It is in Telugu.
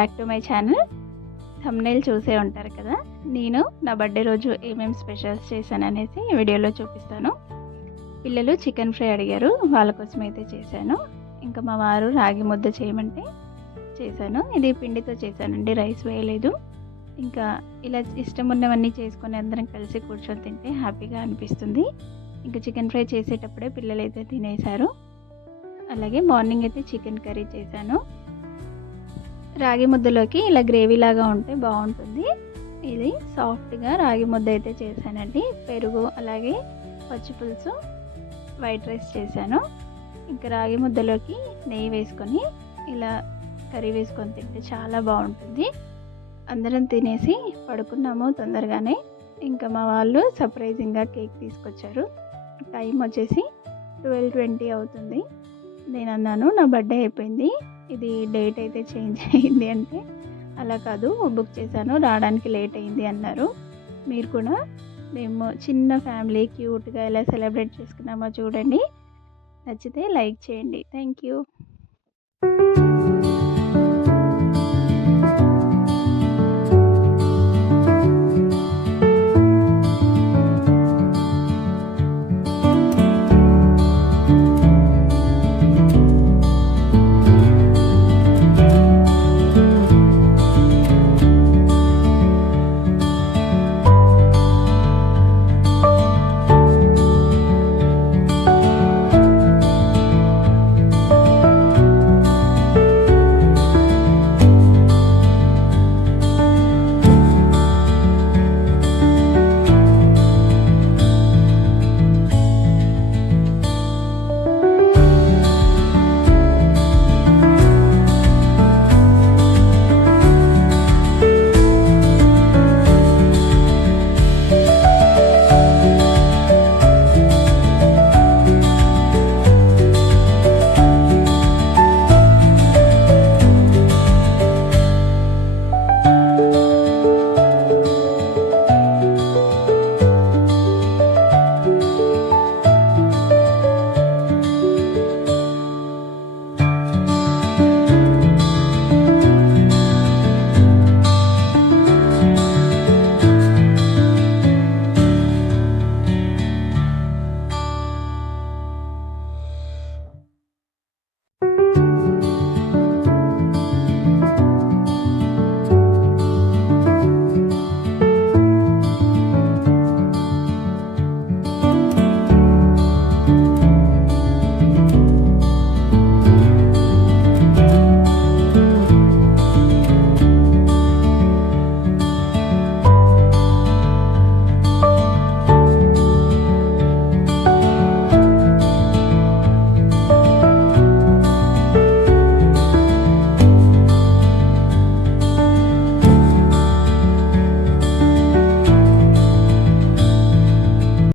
Back to my channel. Thumbnail చూసే ఉంటారు కదా, నేను నా బర్త్డే రోజు ఏమేమి స్పెషల్స్ చేశాననేసి ఈ వీడియోలో చూపిస్తాను. పిల్లలు చికెన్ ఫ్రై అడిగారు, వాళ్ళ కోసం అయితే చేశాను. ఇంకా మా వారు రాగి ముద్ద చేయమంటే చేశాను. ఇది పిండితో చేశానండి, రైస్ వేయలేదు. ఇంకా ఇలా ఇష్టం ఉన్నవన్నీ చేసుకొని అందరం కలిసి కూర్చొని తింటే హ్యాపీగా అనిపిస్తుంది. ఇంకా చికెన్ ఫ్రై చేసేటప్పుడే పిల్లలైతే తినేశారు. అలాగే మార్నింగ్ అయితే చికెన్ కర్రీ చేశాను. రాగి ముద్దలోకి ఇలా గ్రేవీ లాగా ఉంటే బాగుంటుంది. ఇది సాఫ్ట్గా రాగి ముద్ద అయితే చేశానండి. పెరుగు అలాగే పచ్చి పులుసు, వైట్ రైస్ చేశాను. ఇంకా రాగి ముద్దలోకి నెయ్యి వేసుకొని ఇలా కర్రీ వేసుకొని తింటే చాలా బాగుంటుంది. అందరం తినేసి పడుకున్నాము తొందరగానే. ఇంకా మా వాళ్ళు సర్ప్రైజింగ్గా కేక్ తీసుకొచ్చారు. టైం వచ్చేసి 12:20 అవుతుంది. నేను అన్నాను నా బర్త్డే అయిపోయింది, ఇది డేట్ అయితే చేంజ్ అయింది అంటే అలా కాదు, బుక్ చేశాను, రావడానికి లేట్ అయింది అన్నారు. మీరు కూడా మేము చిన్న ఫ్యామిలీ క్యూట్గా ఎలా సెలబ్రేట్ చేసుకున్నామో చూడండి. నచ్చితే లైక్ చేయండి. Thank you.